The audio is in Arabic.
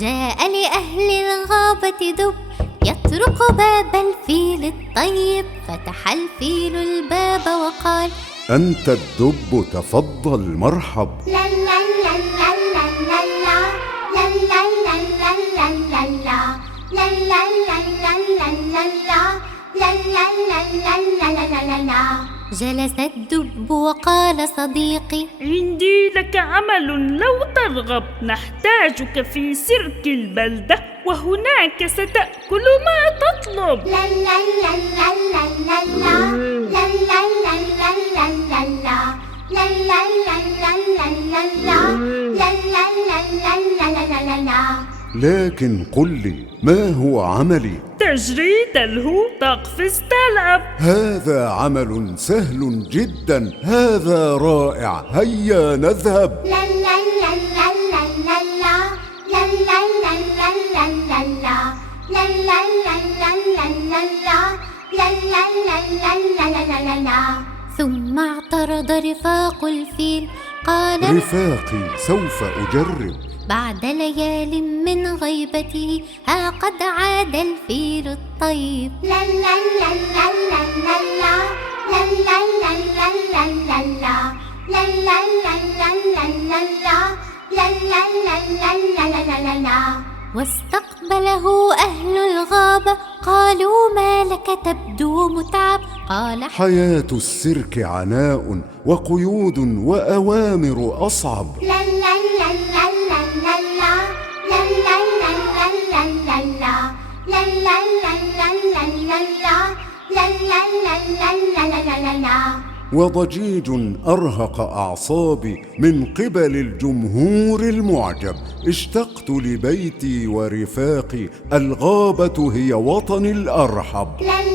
جاء لأهل الغابة دب يطرق باب الفيل الطيب، فتح الفيل الباب وقال: أنت الدب، تفضل مرحب. جلس الدب وقال: صديقي، عندي لك عمل لو ترغب، نحتاجك في سيرك البلدة، وهناك ستأكل ما تطلب. لكن قل لي، ما هو عملي؟ تجري، تلهو، تقفز، تلعب. هذا عمل سهل جدا، هذا رائع، هيا نذهب. ثم اعترض رفاق الفيل، قال: رفاقي، سوف أجرب. بعد ليال من غيبته ها قد عاد الفيل الطيب. واستقبله أهل الغابة، قالوا: ما لك تبدو متعب؟ قال: حياة السيرك عناء وقيود وأوامر أصعب. وضجيج أرهق أعصابي من قبل الجمهور المعجب. اشتقت لبيتي ورفاقي، الغابة هي وطني الأرحب. لا